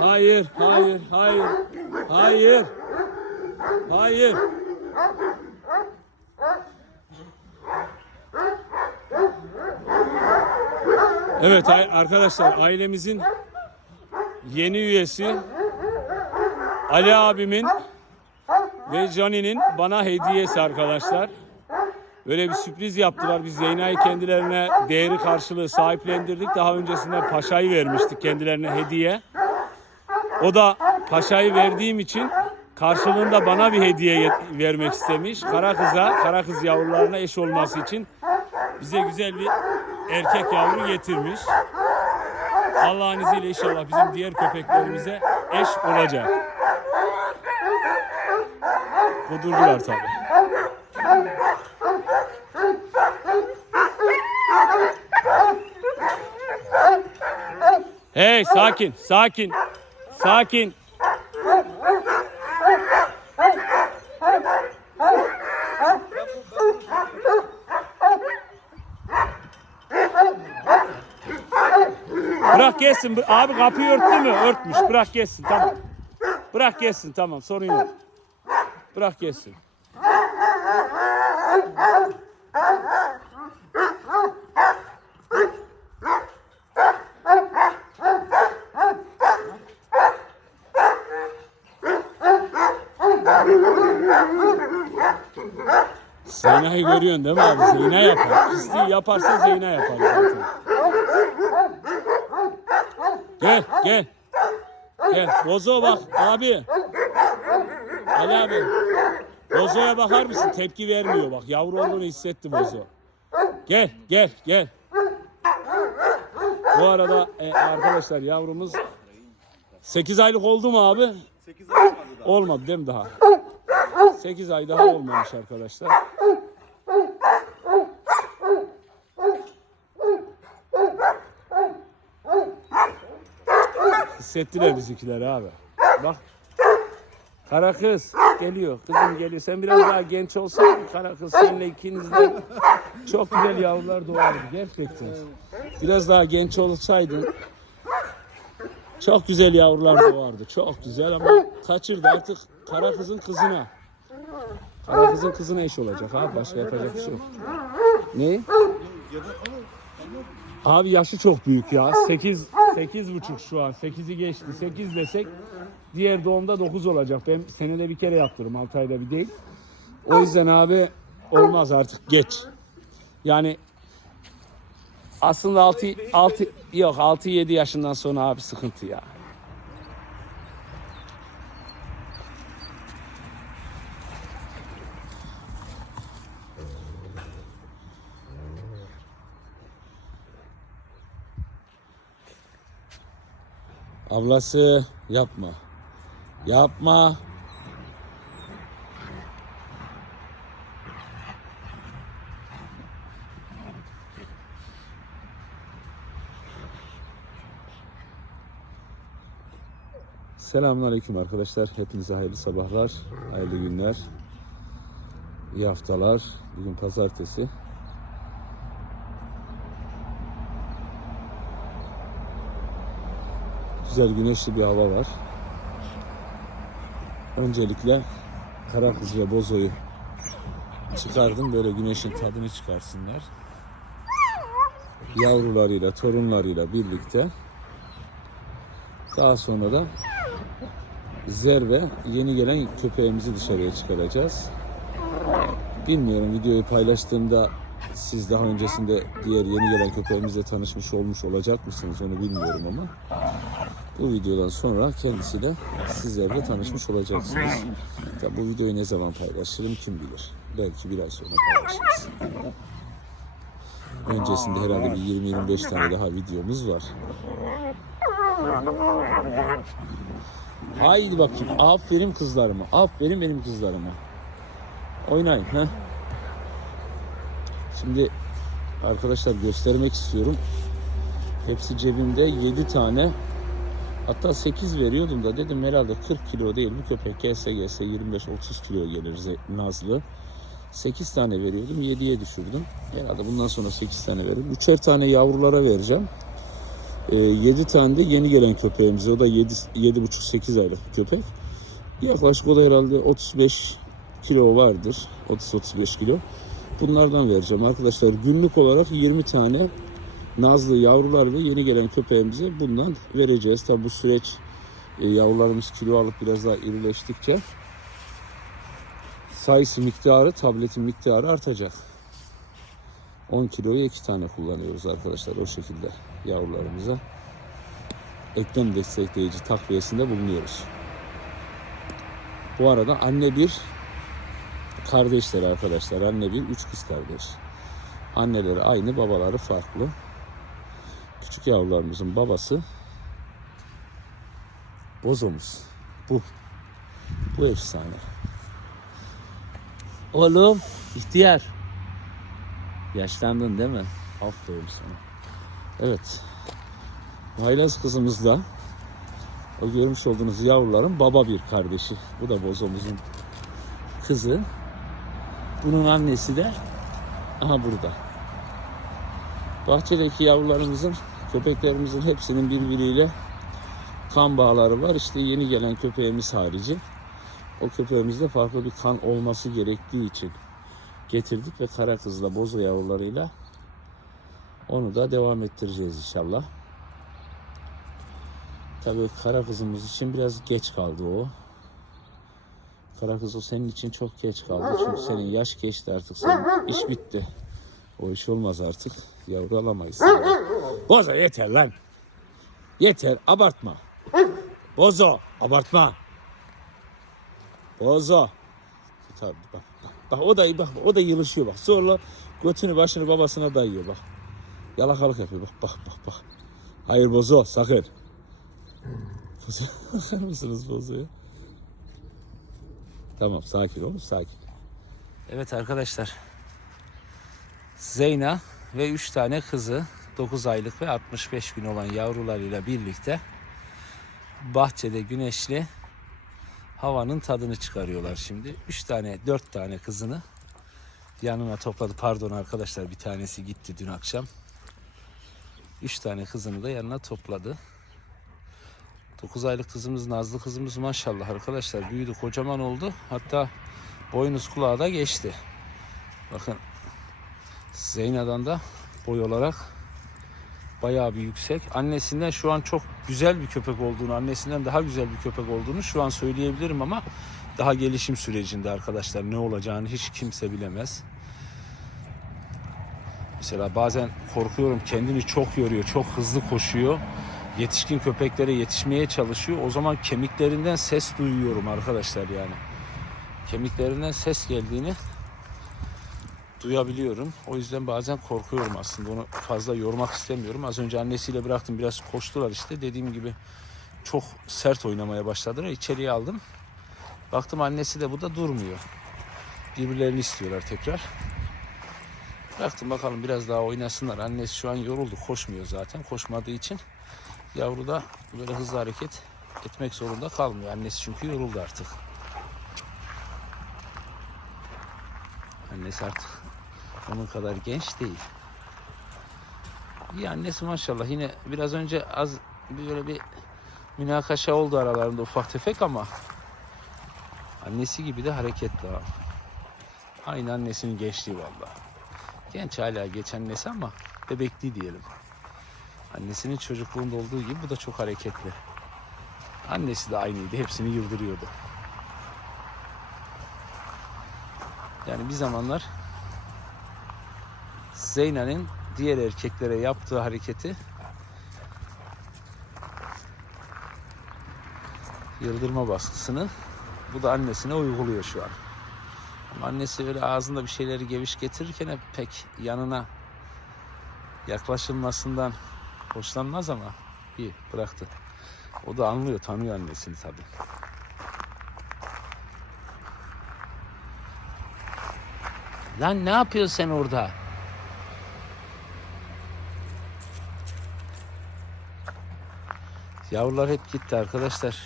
Hayır, hayır, hayır. Hayır. Hayır. Evet arkadaşlar ailemizin yeni üyesi Ali abimin ve Johnny'nin bana hediyesi arkadaşlar. Böyle bir sürpriz yaptılar. Biz Zeyna'yı kendilerine değeri karşılığı sahiplendirdik. Daha öncesinde Paşa'yı vermiştik kendilerine hediye. O da Paşa'yı verdiğim için karşılığında bana bir hediye vermek istemiş. Kara kıza, kara kız yavrularına eş olması için bize güzel bir erkek yavru getirmiş. Allah'ın izniyle inşallah bizim diğer köpeklerimize eş olacak. Kudurdular tabii. Hey sakin, sakin, sakin. Bırak gelsin. Abi kapıyı örttü mü? Örtmüş. Bırak gelsin tamam. Bırak gelsin tamam sorun yok. Bırak gelsin. Zeyna'yı görüyorsun değil mi abi? Zeyna yapar. Pisliği yaparsa Zeyna yapar zaten. Gel gel. Gel. Bozo bak abi. Ali abi. Bozo'ya bakar mısın? Tepki vermiyor bak. Yavru olduğunu hissetti Bozo. Gel gel gel. Bu arada e, arkadaşlar yavrumuz 8 aylık oldu mu abi? 8 ay olmadı daha. Olmadı değil mi daha? 8 ay daha olmamış arkadaşlar. Hissettiler bizimkiler abi. Bak. Kara kız geliyor. Kızım geliyor. Sen biraz daha genç olsaydın kara kız seninle ikiniz de çok güzel yavrular doğardı gerçekten. Biraz daha genç olsaydın çok güzel yavrular doğardı. Çok güzel ama kaçırdı artık kara kızın kızına. Kara kızın kızına eş olacak abi. Başka yapacak bir şey yok. Ne? Abi yaşı çok büyük ya. 8 8 buçuk şu an. 8'i geçti. 8 desek diğer doğumda 9 olacak. Ben senede bir kere yaptırım. 6 ayda bir değil. O yüzden abi olmaz artık geç. Yani aslında 6 6 yok 6 7 yaşından sonra abi sıkıntı ya. Ablası yapma. Yapma. Selamünaleyküm arkadaşlar. Hepinize hayırlı sabahlar, hayırlı günler, iyi haftalar. Bugün pazartesi. Güzel güneşli bir hava var. Öncelikle kara kız ve bozoyu çıkardım. Böyle güneşin tadını çıkarsınlar. Yavrularıyla, torunlarıyla birlikte. Daha sonra da Zer ve yeni gelen köpeğimizi dışarıya çıkaracağız. Bilmiyorum videoyu paylaştığımda siz daha öncesinde diğer yeni gelen köpeğimizle tanışmış olmuş olacak mısınız onu bilmiyorum ama bu videodan sonra kendisiyle sizlerle tanışmış olacaksınız. Tabi bu videoyu ne zaman paylaşırım kim bilir. Belki bir ay sonra paylaşırız. Öncesinde herhalde bir 20-25 tane daha videomuz var. Haydi bakayım. Aferin kızlarıma. Aferin benim kızlarıma. Oynayın. ha. Şimdi arkadaşlar göstermek istiyorum. Hepsi cebimde 7 tane hatta 8 veriyordum da dedim herhalde 40 kilo değil bu köpek gelse gelse 25-30 kilo gelir Nazlı. 8 tane veriyordum 7'ye düşürdüm. Herhalde bundan sonra 8 tane veririm. 3'er tane yavrulara vereceğim. 7 tane de yeni gelen köpeğimiz. O da 7 7,5-8 aylık bir köpek. Yaklaşık o da herhalde 35 kilo vardır. 30-35 kilo. Bunlardan vereceğim arkadaşlar. Günlük olarak 20 tane nazlı yavrular ve yeni gelen köpeğimize bundan vereceğiz. Tabi bu süreç e, yavrularımız kilo alıp biraz daha irileştikçe sayısı miktarı, tabletin miktarı artacak. 10 kiloya 2 tane kullanıyoruz arkadaşlar o şekilde yavrularımıza. Eklem destekleyici takviyesinde bulunuyoruz. Bu arada anne bir kardeşler arkadaşlar. Anne bir, üç kız kardeş. Anneleri aynı, babaları farklı. Küçük yavrularımızın babası bozomuz. Bu. Bu efsane. Oğlum, ihtiyar. Yaşlandın değil mi? Aferin sana. Evet. Maylaz kızımız da o görmüş olduğunuz yavruların baba bir kardeşi. Bu da bozomuzun kızı. Bunun annesi de aha burada. Bahçedeki yavrularımızın, köpeklerimizin hepsinin birbiriyle kan bağları var. İşte yeni gelen köpeğimiz harici. O köpeğimizde farklı bir kan olması gerektiği için getirdik ve kara kızla bozo yavrularıyla onu da devam ettireceğiz inşallah. Tabii kara kızımız için biraz geç kaldı o. Kara kız o senin için çok geç kaldı. Çünkü senin yaş geçti artık. Senin iş bitti. O iş olmaz artık. Yavru alamayız. Bozo yeter lan. Yeter abartma. Bozo abartma. Bozo. Tabii bak, bak, bak o da bak o da yılışıyor bak. Sonra götünü başını babasına dayıyor bak. Yalakalık yapıyor bak bak bak bak. Hayır bozo sakın. Bakar mısınız bozoya? Tamam sakin ol sakin. Evet arkadaşlar. Zeyna ve 3 tane kızı 9 aylık ve 65 gün olan yavrularıyla birlikte bahçede güneşli havanın tadını çıkarıyorlar şimdi. 3 tane 4 tane kızını yanına topladı. Pardon arkadaşlar bir tanesi gitti dün akşam. 3 tane kızını da yanına topladı. 9 aylık kızımız Nazlı kızımız maşallah arkadaşlar büyüdü kocaman oldu. Hatta boynuz kulağı da geçti. Bakın Zeyna'dan da boy olarak bayağı bir yüksek. Annesinden şu an çok güzel bir köpek olduğunu, annesinden daha güzel bir köpek olduğunu şu an söyleyebilirim ama daha gelişim sürecinde arkadaşlar ne olacağını hiç kimse bilemez. Mesela bazen korkuyorum kendini çok yoruyor, çok hızlı koşuyor. Yetişkin köpeklere yetişmeye çalışıyor. O zaman kemiklerinden ses duyuyorum arkadaşlar yani. Kemiklerinden ses geldiğini duyabiliyorum. O yüzden bazen korkuyorum aslında. Onu fazla yormak istemiyorum. Az önce annesiyle bıraktım. Biraz koştular işte. Dediğim gibi çok sert oynamaya başladılar. İçeriye aldım. Baktım annesi de burada durmuyor. Birbirlerini istiyorlar tekrar. Bıraktım bakalım biraz daha oynasınlar. Annesi şu an yoruldu. Koşmuyor zaten. Koşmadığı için yavru da böyle hızlı hareket etmek zorunda kalmıyor. Annesi çünkü yoruldu artık. Annesi artık onun kadar genç değil. İyi annesi maşallah. Yine biraz önce az böyle bir münakaşa oldu aralarında ufak tefek ama annesi gibi de hareketli ha. Aynı annesinin gençliği vallahi. Genç hala geç annesi ama bebekli diyelim. Annesinin çocukluğunda olduğu gibi bu da çok hareketli. Annesi de aynıydı. Hepsini yıldırıyordu. Yani bir zamanlar Zeyna'nın diğer erkeklere yaptığı hareketi yıldırma baskısını bu da annesine uyguluyor şu an. Ama annesi öyle ağzında bir şeyleri geviş getirirken hep pek yanına yaklaşılmasından hoşlanmaz ama iyi bıraktı. O da anlıyor, tanıyor annesini tabii. Lan ne yapıyorsun sen orada? Yavrular hep gitti arkadaşlar.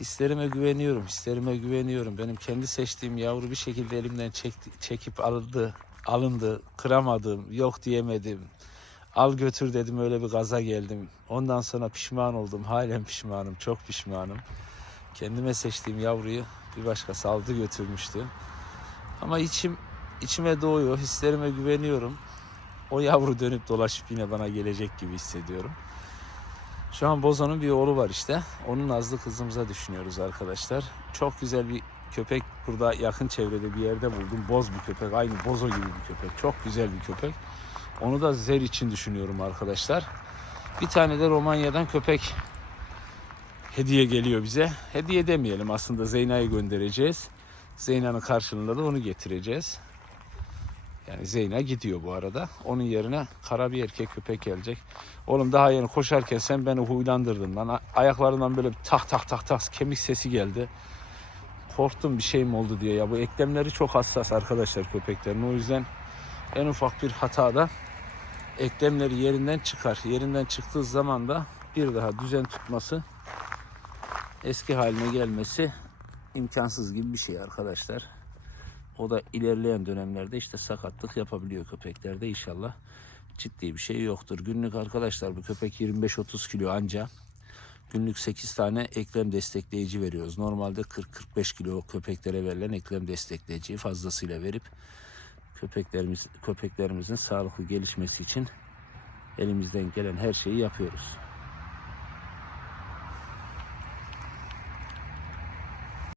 Hislerime güveniyorum, hislerime güveniyorum. Benim kendi seçtiğim yavru bir şekilde elimden çekti, çekip alındı, alındı, kıramadım, yok diyemedim. Al götür dedim öyle bir gaza geldim. Ondan sonra pişman oldum. Halen pişmanım. Çok pişmanım. Kendime seçtiğim yavruyu bir başkası aldı götürmüştü. Ama içim içime doğuyor. Hislerime güveniyorum. O yavru dönüp dolaşıp yine bana gelecek gibi hissediyorum. Şu an Bozo'nun bir oğlu var işte. Onun Nazlı kızımıza düşünüyoruz arkadaşlar. Çok güzel bir köpek burada yakın çevrede bir yerde buldum. Boz bir köpek. Aynı Bozo gibi bir köpek. Çok güzel bir köpek. Onu da Zer için düşünüyorum arkadaşlar. Bir tane de Romanya'dan köpek hediye geliyor bize. Hediye demeyelim aslında Zeyna'yı göndereceğiz. Zeyna'nın karşılığında da onu getireceğiz. Yani Zeyna gidiyor bu arada. Onun yerine kara bir erkek köpek gelecek. Oğlum daha yeni koşarken sen beni huylandırdın lan. Ayaklarından böyle tak tak tak tak kemik sesi geldi. Korktum bir şey mi oldu diye. Ya bu eklemleri çok hassas arkadaşlar köpeklerin. O yüzden en ufak bir hatada eklemleri yerinden çıkar. Yerinden çıktığı zaman da bir daha düzen tutması eski haline gelmesi imkansız gibi bir şey arkadaşlar. O da ilerleyen dönemlerde işte sakatlık yapabiliyor köpeklerde inşallah ciddi bir şey yoktur. Günlük arkadaşlar bu köpek 25-30 kilo anca. Günlük 8 tane eklem destekleyici veriyoruz. Normalde 40-45 kilo köpeklere verilen eklem destekleyiciyi fazlasıyla verip köpeklerimiz köpeklerimizin sağlıklı gelişmesi için elimizden gelen her şeyi yapıyoruz.